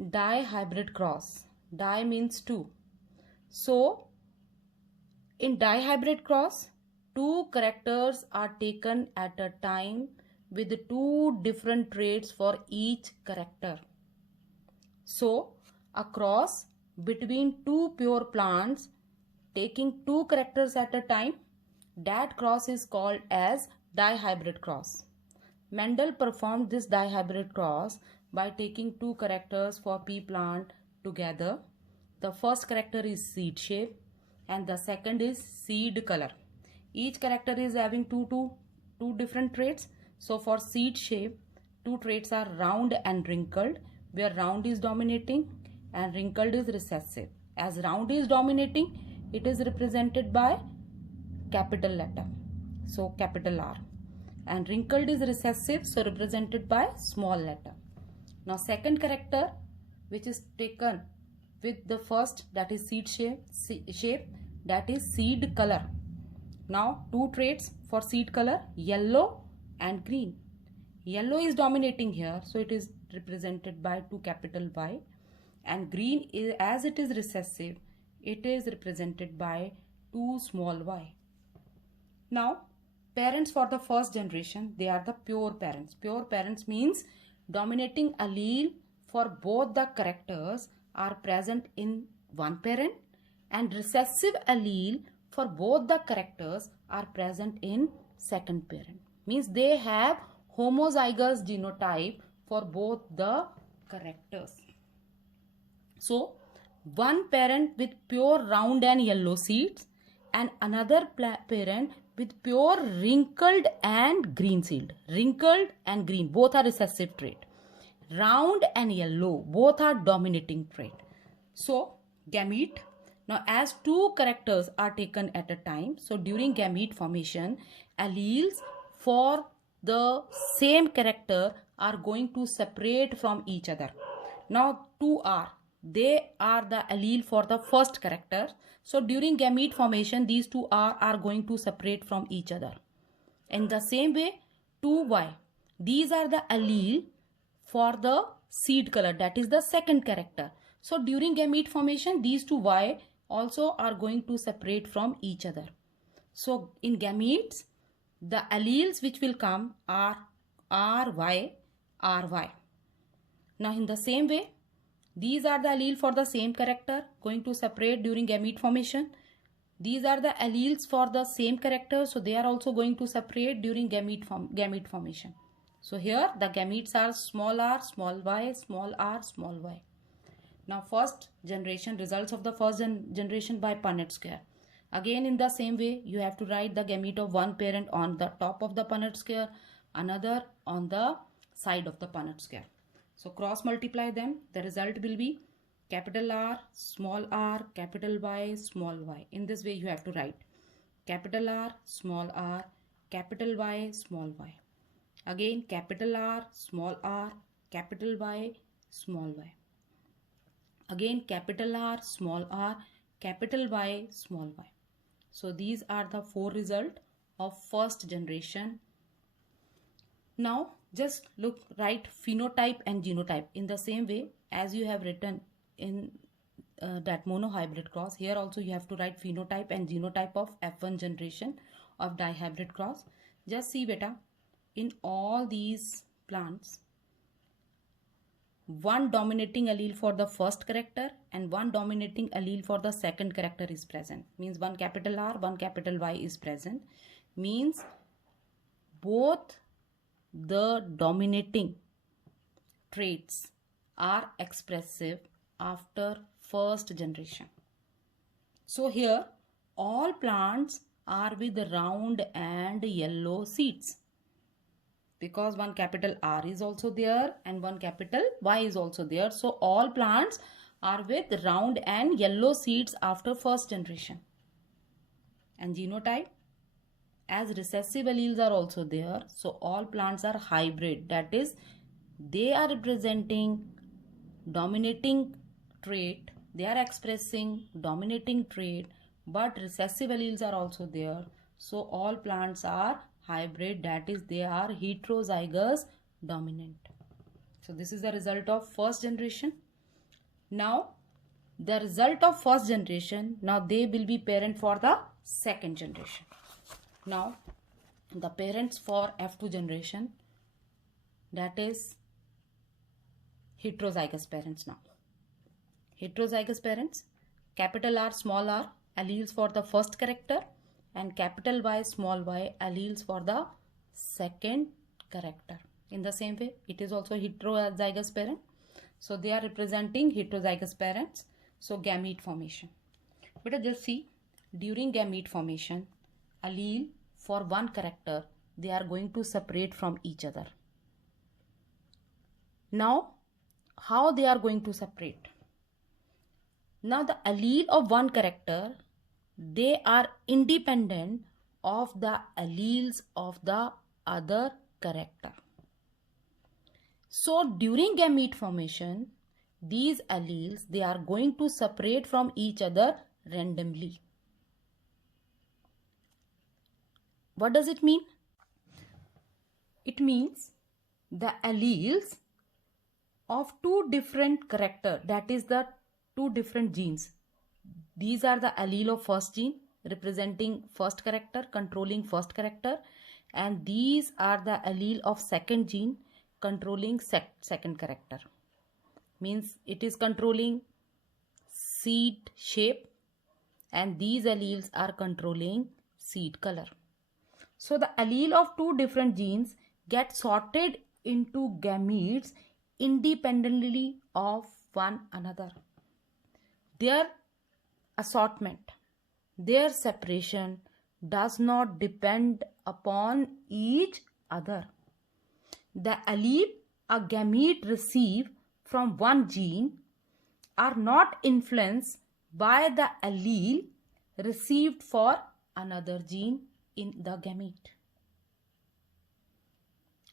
Dihybrid cross. Di means two. So in dihybrid cross, two characters are taken at a time with two different traits for each character. So a cross between two pure plants taking two characters at a time, that cross is called as dihybrid cross. Mendel performed this dihybrid cross by taking two characters for pea plant together. The first character is seed shape and the second is seed color. Each character is having two different traits. So for seed shape, two traits are round and wrinkled, where round is dominating and wrinkled is recessive. As round is dominating, it is represented by capital letter, so capital R, and wrinkled is recessive, so represented by small letter. Now second character, which is taken with the first, that is seed shape, that is seed color. Now two traits for seed color, yellow and green. Yellow is dominating here, so it is represented by two capital Y, and green is, as it is recessive, it is represented by two small y. Now parents for the first generation, they are the pure parents. Pure parents means dominating allele for both the characters are present in one parent, and recessive allele for both the characters are present in second parent. Means they have homozygous genotype for both the characters. So one parent with pure round and yellow seeds and another parent with pure wrinkled and green seed. Wrinkled and green, both are recessive trait. Round and yellow, both are dominating trait. So gamete, now as two characters are taken at a time, so during gamete formation, alleles for the same character are going to separate from each other. Now they are the allele for the first character. So during gamete formation, these two are going to separate from each other. In the same way, 2y, these are the allele for the seed color, that is the second character. So during gamete formation, these two y also are going to separate from each other. So in gametes, the alleles which will come are ry, ry. Now in the same way, these are the allele for the same character going to separate during gamete formation. These are the alleles for the same character, so they are also going to separate during gamete formation. So here the gametes are small r, small y, small r, small y. Now first generation, results of the first generation by Punnett square. Again in the same way, you have to write the gamete of one parent on the top of the Punnett square, another on the side of the Punnett square. So cross multiply them, the result will be capital R, small r, capital Y, small y. In this way you have to write capital R, small r, capital Y, small y. Again capital R, small r, capital Y, small y. Again capital R, small r, capital Y, small y. So these are the four results of first generation. Now just write phenotype and genotype in the same way as you have written in that monohybrid cross. Here also you have to write phenotype and genotype of F1 generation of dihybrid cross. Just see beta, in all these plants, one dominating allele for the first character and one dominating allele for the second character is present. Means one capital R, one capital Y is present. Means both the dominating traits are expressive after first generation. So here all plants are with round and yellow seeds, because one capital R is also there and one capital Y is also there. So all plants are with round and yellow seeds after first generation. And genotype, as recessive alleles are also there, so all plants are hybrid, that is they are representing dominating trait, they are expressing dominating trait, but recessive alleles are also there, so all plants are hybrid, that is they are heterozygous dominant. So this is the result of first generation. Now the result of first generation, now they will be parent for the second generation. Now the parents for F2 generation, that is heterozygous parents. Now heterozygous parents, capital R small r alleles for the first character and capital Y small y alleles for the second character. In the same way, it is also heterozygous parent. So they are representing heterozygous parents. So gamete formation. But just see, during gamete formation, allele for one character, they are going to separate from each other. Now, how they are going to separate? Now the allele of one character, they are independent of the alleles of the other character. So during gamete formation, these alleles, they are going to separate from each other randomly. What does it mean? It means the alleles of two different characters, that is the two different genes. These are the allele of first gene representing first character, controlling first character, and these are the allele of second gene controlling second character. Means it is controlling seed shape and these alleles are controlling seed color. So the allele of two different genes get sorted into gametes independently of one another. Their assortment, their separation does not depend upon each other. The allele a gamete receive from one gene are not influenced by the allele received for another gene in the gamete.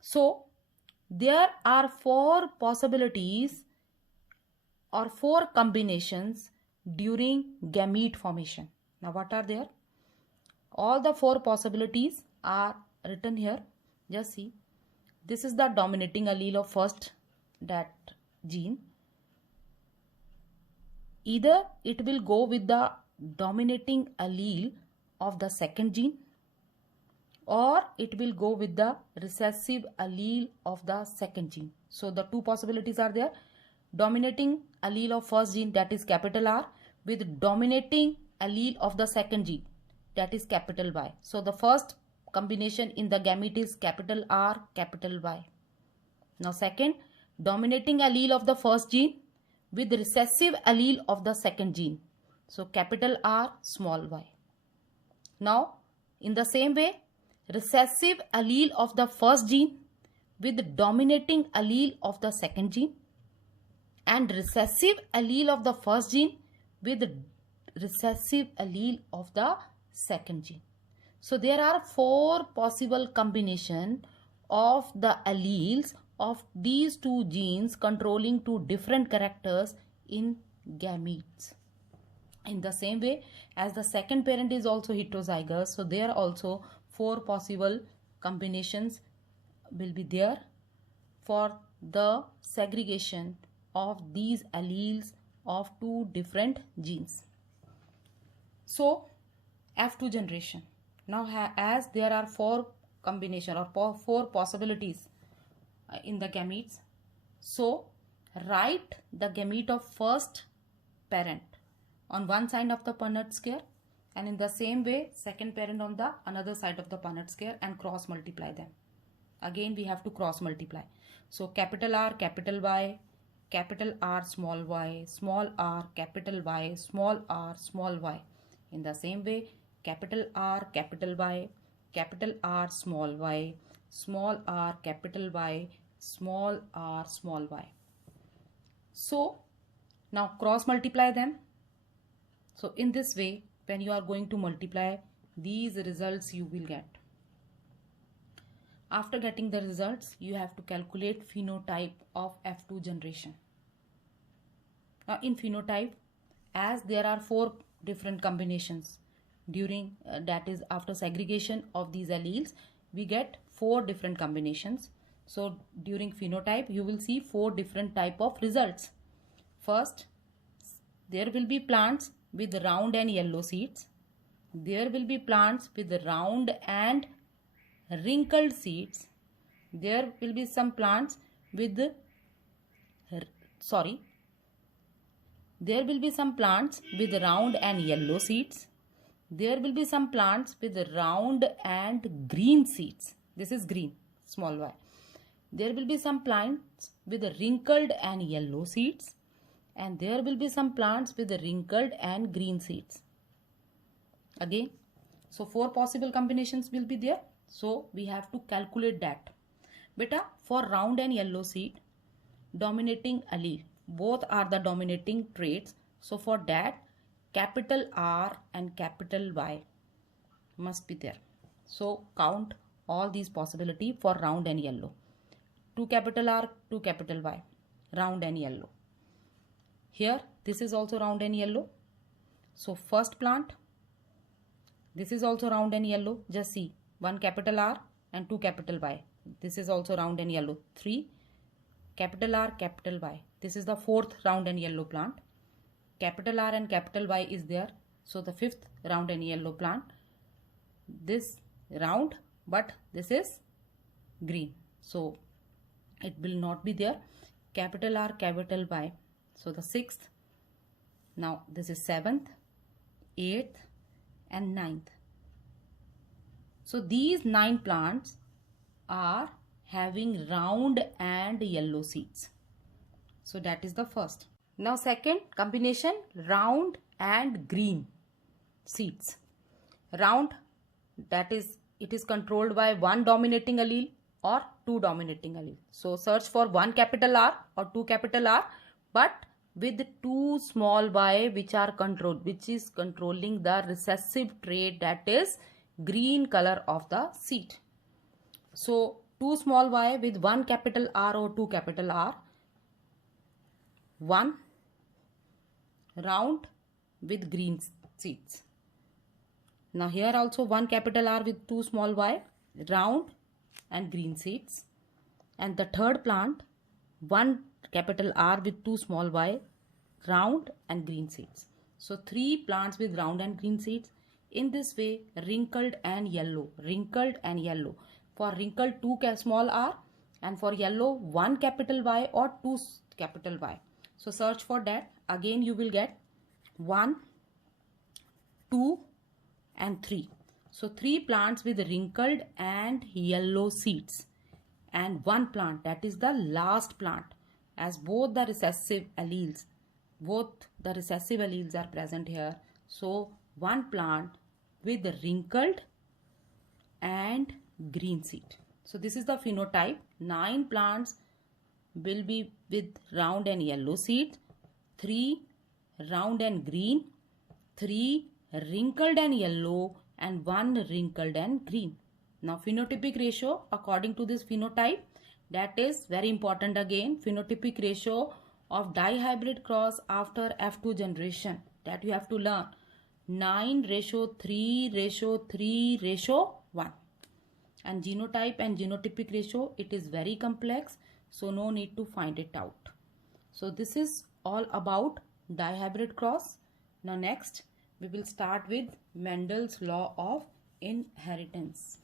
So there are four possibilities or four combinations during gamete formation. Now what are there? All the four possibilities are written here. Just see. This is the dominating allele of first that gene. Either it will go with the dominating allele of the second gene or it will go with the recessive allele of the second gene. So the two possibilities are there. Dominating allele of first gene, that is capital R, with dominating allele of the second gene, that is capital Y. So the first combination in the gamete is capital R, capital Y. Now second, dominating allele of the first gene with recessive allele of the second gene. So capital R, small y. Now in the same way, recessive allele of the first gene with dominating allele of the second gene and recessive allele of the first gene with recessive allele of the second gene. So there are four possible combinations of the alleles of these two genes controlling two different characters in gametes. In the same way as the second parent is also heterozygous, so there are also four possible combinations will be there for the segregation of these alleles of two different genes. So F2 generation. Now as there are four combination or four possibilities in the gametes, so write the gamete of first parent on one side of the Punnett square and in the same way second parent on the another side of the Punnett square and cross multiply them. Again we have to cross multiply. So capital R, capital Y, capital R, small y, small r, capital Y, small r, small y. In the same way, capital R, capital Y, capital R, small y, small r, capital Y, small r, small y. So now cross multiply them. So in this way, when you are going to multiply, these results you will get. After getting the results, you have to calculate phenotype of F2 generation. Now in phenotype, as there are four different combinations during that is after segregation of these alleles, we get four different combinations. So during phenotype, you will see four different type of results. First, there will be plants with round and yellow seeds. There will be plants with round and wrinkled seeds. There will be some plants with there will be some plants with round and yellow seeds. There will be some plants with round and green seeds. This is green, small y. There will be some plants with wrinkled and yellow seeds. And there will be some plants with wrinkled and green seeds. Again, so 4 possible combinations will be there. So we have to calculate that. Beta, for round and yellow seed, dominating allele, both are the dominating traits. So for that, capital R and capital Y must be there. So count all these possibilities for round and yellow. 2 capital R, 2 capital Y, round and yellow. Here, this is also round and yellow. So first plant, this is also round and yellow. Just see, 1 capital R and 2 capital Y. This is also round and yellow. 3 capital R, capital Y. This is the 4th round and yellow plant. Capital R and capital Y is there. So the 5th round and yellow plant. This round, but this is green. So it will not be there. Capital R, capital Y. So the 6th. Now this is 7th, 8th and 9th. So these 9 plants are having round and yellow seeds. So that is the first. Now second combination, round and green seeds. Round, that is, it is controlled by 1 dominating allele or 2 dominating allele. So search for 1 capital R or 2 capital R, but with 2 small y which are controlled, which is controlling the recessive trait, that is green color of the seed. So 2 small y with 1 capital R or 2 capital R, 1 round with green seeds. Now here also 1 capital R with 2 small y, round and green seeds. And the third plant, 1 capital R with 2 small y, round and green seeds. So 3 plants with round and green seeds. In this way, wrinkled and yellow, wrinkled and yellow. For wrinkled 2 small r, and for yellow 1 capital Y or 2 capital Y. So search for that. Again you will get 1, 2 and 3. So 3 plants with wrinkled and yellow seeds, and 1 plant, that is the last plant, as both the recessive alleles are present here. So 1 plant with wrinkled and green seed. So this is the phenotype. 9 plants will be with round and yellow seed, 3 round and green, 3 wrinkled and yellow, and 1 wrinkled and green. Now phenotypic ratio according to this phenotype, that is very important again, phenotypic ratio of dihybrid cross after F2 generation, that you have to learn. 9:3:3:1. And genotype and genotypic ratio, it is very complex, so no need to find it out. So this is all about dihybrid cross. Now next we will start with Mendel's law of inheritance.